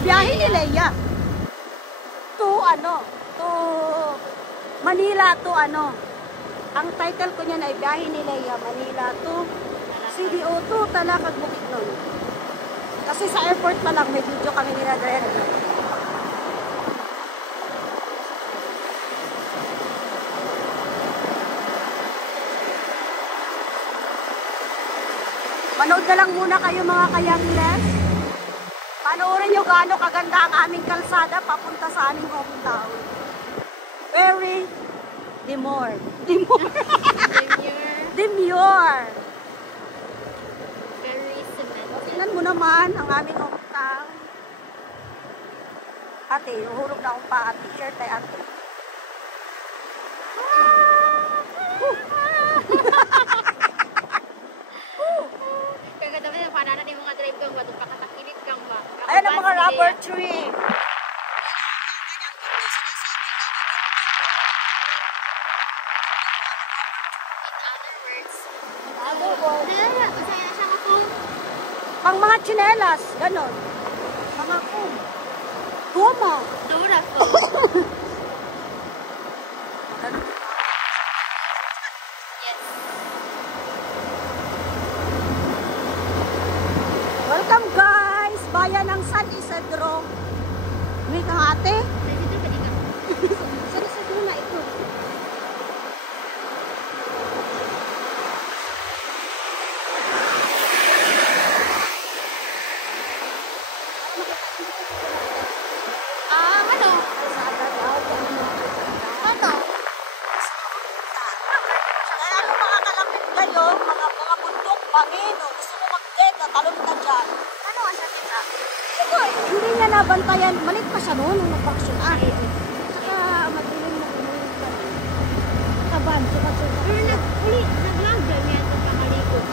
biyahe ni Leia. To Manila to ang title ko niyan ay biyahe ni Leia, Manila to CDO to Talakag Bukidnon. Kasi sa airport pa lang may video kami nila driver. Manood na lang muna kayo mga kayangles. Panoorin nyo gaano kaganda ang aming kalsada papunta sa aming hometown. Very demure. Demure. Very cement. Tingnan mo naman ang aming hometown. Ate, uhulog na akong pa t-shirt ay ate. Kagadaman yung panana ni mga drive kang ba, pakatakilid kang ba. Ayan ang mga rubber tree. Pang mga tsinelas, ganon. Mga kum. Goma. Dura ko. Yes. Welcome guys! Bayan ng San Isidro. May kang ate? San Isidro na ito. Mga bundok, bangin, o gusto mo mag-dead, talon ka dyan. Ano ang siya kita? Hindi niya nabantayan. Malit pa siya noon nung nag-vaccine. Saka madilim na umulit ka. Kaban, suka-suka. Pero nag-vlog yan yan sa pakalikot.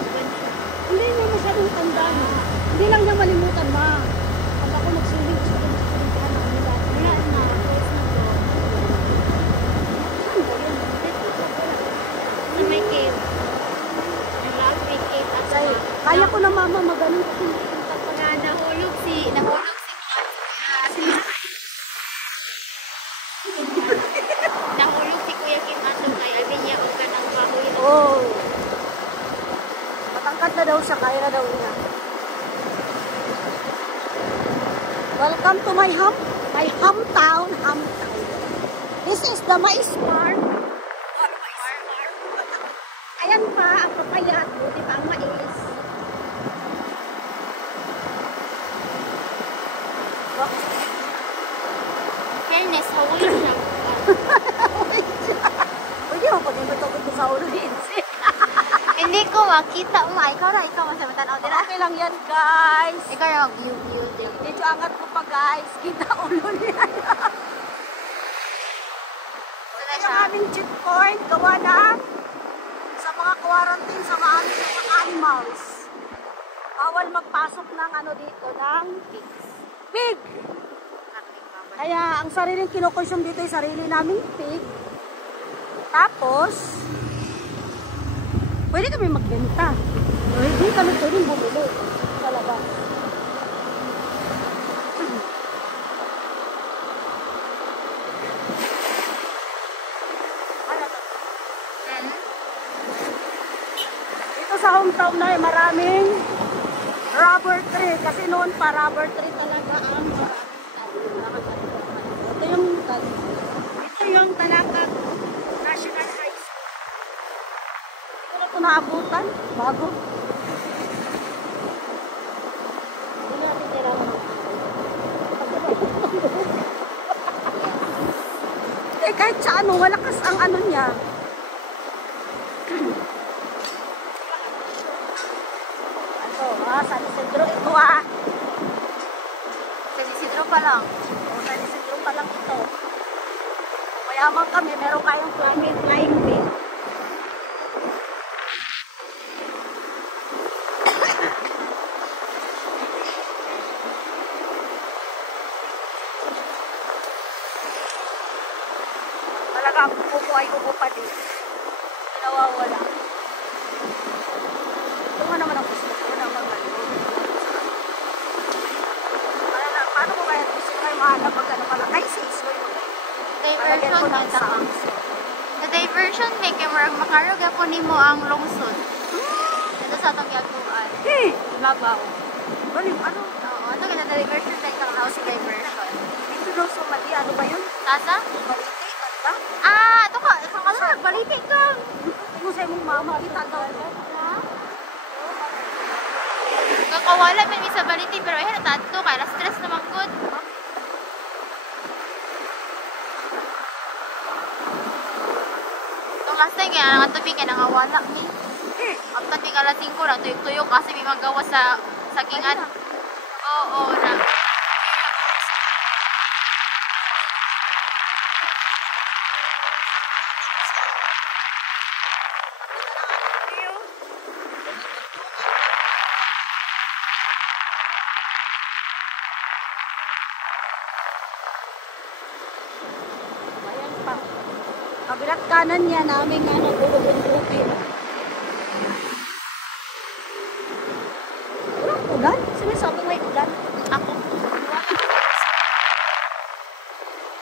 Hindi niya masyadong tandaan. Hindi lang niya malimutan, ma. Pag ako nagsiling, gusto ko nagsiling ka na kanila. Wala na. Voice na to. Saan ba yun? Sa may cave. Nag-vlog may cave at Kasi, kaya ko na mama magaling kasi nga nahulog si nahulog si Kuya Kim Ato kay abi niya og kanang baboy. oh. Matangkad na daw siya, kaya na daw niya. Welcome to my hometown. This is the Mais Farm. Ayan pa, ang papayat, di ba, ang mais. Fairness, hawin siya. Pwede mo, pwede mo ito sa ulo, Lindsay. Hindi ko makita mo. Ikaw masamatan din. Okay lang yan, guys. Ikaw yung view din. Medyo angat ko pa, guys. Kita ulo niya. Ito yung aming checkpoint. Gawa na sa mga quarantine sa mga animals. Bawal magpasok ng dito, ng pig. Kaya ang sariling kinukonsume dito ay sarili naming pig. Tapos, pwede kami magbenta. Hindi kami pwedeng bumili sa labas. Dito sa hometown na maraming rubber tree. Kasi noon pa rubber tree talaga ang ito yung Talakag National High School. Ito na ito naabutan. Bago. Hindi natin kailangan. Kahit sa malakas ang niya. San Isidro ito San Isidro pa lang. San Isidro pa lang ito. Mayaman kami, meron kayong flying wheel. Talaga ang kuko ay kuko pa din. Nawawala. Ito nga naman ang gusto ko na magmaliw. Paano ko kaya mana pag ano pala. Ay, si Isloy mo. Palagyan ko ng sounds. Sa diversion, may camera makaroga po nimo ang lungsod. Ito sa itong yaguan. Ibabaw. Galing, ano? Oo, ito ganda diversion tayo ng house diversion. Dito daw sa Mali, ano ba yun? Tasa? Balite, kanta? Ito ka. Isang ka lang, balitin ka. Tingnan sa'yo mong mama, kita daw. Kakawala man mi sa balitin, pero ayun, natato kaya na-stress naman good. Itong last time kaya nakatabi kaya nangawala ni. Ang tabi ka lasing ko, natuyok-tuyok kasi may magawa sa sagingan. Oo, na. Ayan pa. Kabilat kanan niya namin ano, bububuntukin. Walang ulan? Sinasabi may ulan? Ako.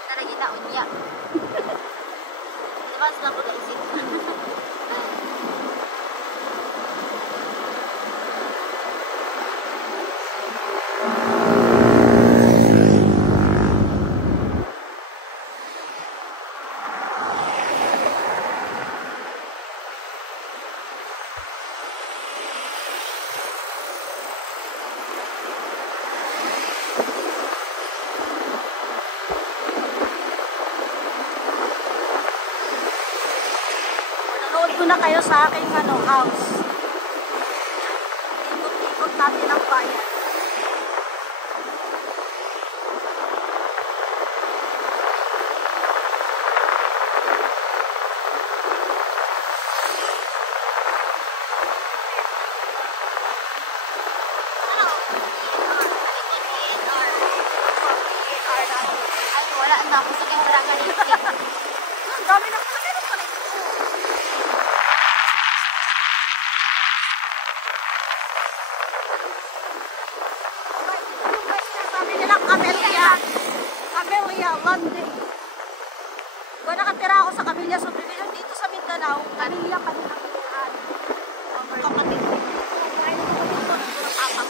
Naragita unya. Diba sila ko naisip? Nanood ko na kayo sa aking ano, house. Ikot-ikot natin ang bayan. Ay, wala na ako sa camera ganito. Ang dami na pala. Meron pala ito. Yung guys na sabi nila Camellia. Camellia, London. Kung nakatira ako sa Camellia subdivision dito sa Mindanao, Camellia kami nakatirahan. Kapatid ko. Kaya naman kami ito. Ang apak.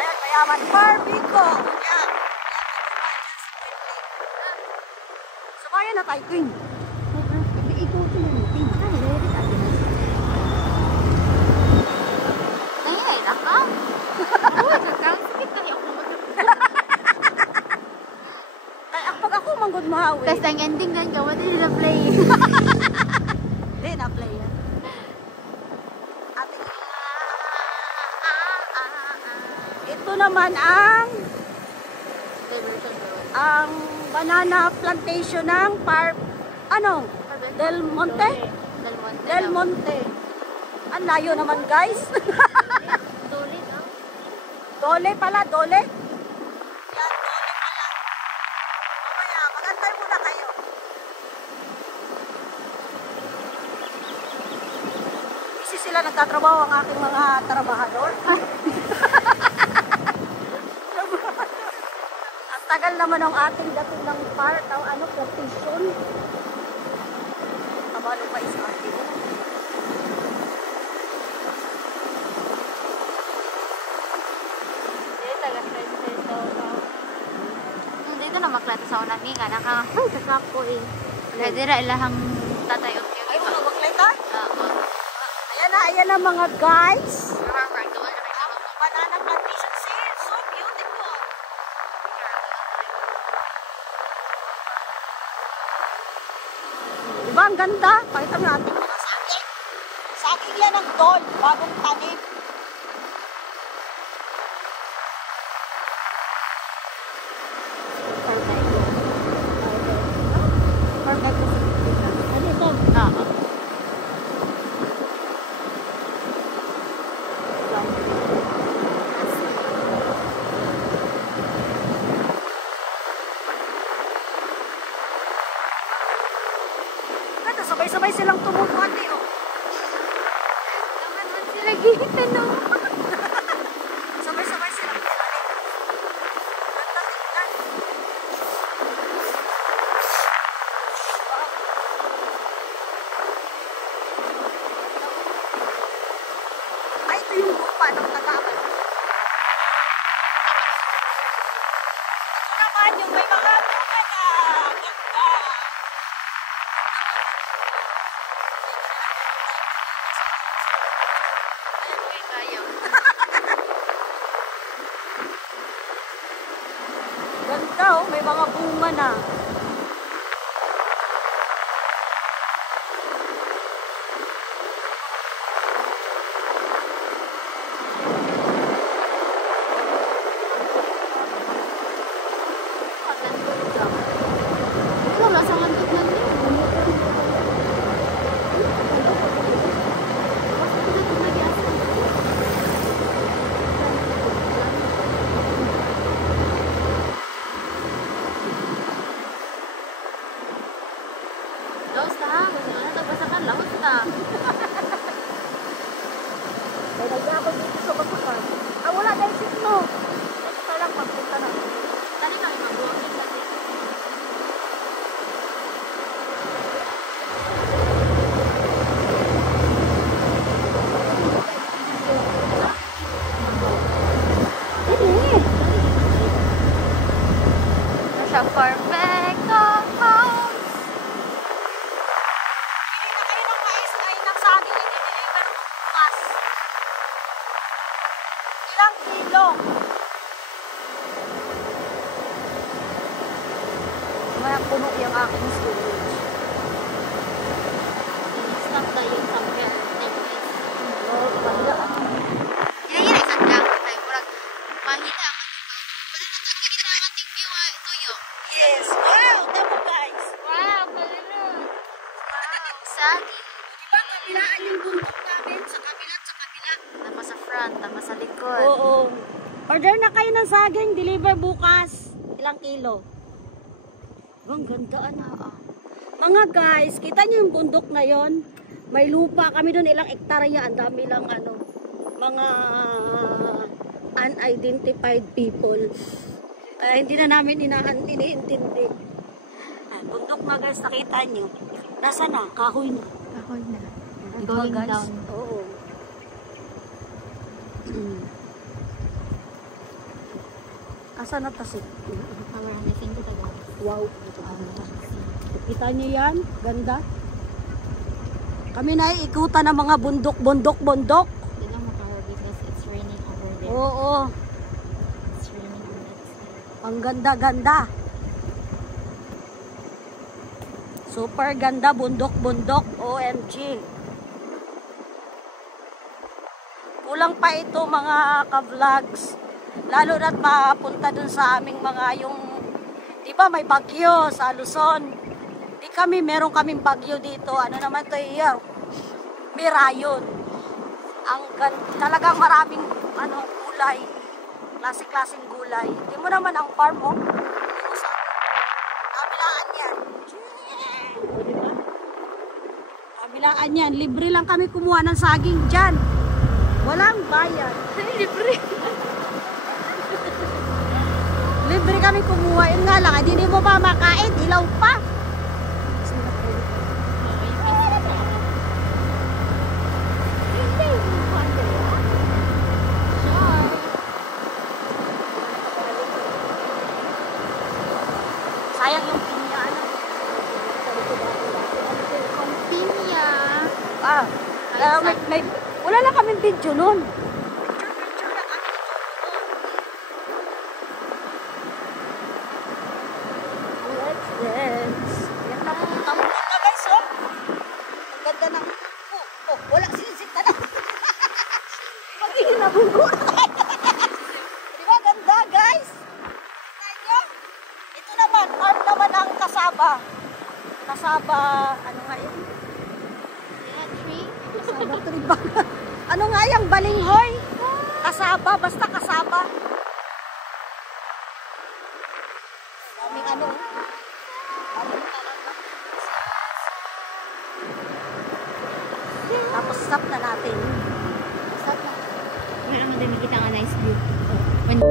Ayan, mayaman. Barbiko. Yan. Samayan na tayo, Queen. Nangyay na ka? Uy, nagkakasakit na yung Kaya pag ako manggod mahawi. Tapos ang ending nga, gawa din nila play. Hindi, na-play yan. Ating ito naman ang Diversion road. banana plantation ng Del Monte? Del Monte. Del Monte. Ang layo naman, guys. Dole, no? Dole pala, Dole. Yan, Dole pala. Mamaya, magantay muna kayo. Kasi sila nagtatrabaho ang aking mga trabahador. Ang tagal naman ang ating dating ng part, plantation. Kabalo pa isa ating. Dito na maklata sa unang nga ay, kakako eh. Nadira ilahang tatay o Ay, wala maglay ka? Oo. Ayan na mga guys. Remember, doon na may Banana plantation sale. So beautiful. Diba ang ganda? Pakita mo natin mga saging. Saging yan ang dol. Bagong tanim. Oo. Ganda, sabay-sabay silang tumutuan, oh. Naman man sila gita, no? ganda oh, may mga bunga na. Wala sa handog na din. Laos ka ha? Gusto na nagbasakan, laos ka. May nagda ako dito sa Basakan. Ah, wala na isip mo. Ito ka lang pagpunta na. Tali kami mag-walking kasi. Ito siya, perfecto house. Bili na kayo ng mais ay ng saging, i-deliver mo bukas. Ilang kilo? Maya puno yung aking storage. Stop na yun somewhere. Oh, banda. Hila-hila isang lang. Tayo kurang mahina ako. Pwede na ito kinita ang ating view tuyo. Yes! Wow! Tama guys! Wow, kalulun. Wow. Sagi. Diba kabilaan yung bundok namin sa kabila at sa kabila? Tama sa front, tama sa likod. Oo. Order na kayo ng saging, deliver bukas. Ilang kilo? Ang ganda na. Mga guys, kita niyo yung bundok na yon? May lupa kami doon, ilang hektarya, ang dami lang ano, mga unidentified people. Hindi na namin iniintindi. Bundok na guys, nakita niyo. Nasa na? Kahoy na. Kahoy na. Diba, Going guys? down. Oo. Asa na tasik? Our missing to the guys. Wow. Kita niyo yan? Ganda. Kami na ikutan ng mga bundok. Hindi lang makahara because it's raining over there. Oo. It's raining on that side. Ang ganda-ganda. Super ganda. Bundok. OMG. Kulang pa ito mga ka-vlogs. Lalo na't mapunta dun sa aming mga yung, di ba may bagyo sa Luzon. Di kami, meron kaming bagyo dito. Ano naman to here? Mirayon. Talagang maraming gulay. Klase-klaseng gulay. Di mo naman ang farm mo. Kabilaan yan. Diba? Kabilaan yan. Libre lang kami kumuha ng saging dyan. Walang bayad. Libre. Libre kami kumuha. Yun nga lang, hindi mo ba makain? Ilaw pa. Sayang yung pinya. Ang pinya. Wala lang kaming video nun. Let's dance. Yan na, pupunta mo na guys, oh. Ang ganda ng... wala sinisip na na. Magiging nabunggo na kayo. Diba ganda guys? Ito naman, farm naman ang kasaba. Kasaba, ano nga yun? Tree. Kasaba tree ba? Ano nga yung balinghoy? Kasaba, basta kasaba. Daming ano. Daming talaga. Tapos stop na natin. Stop na. Meron mo din nakita nga nice view. When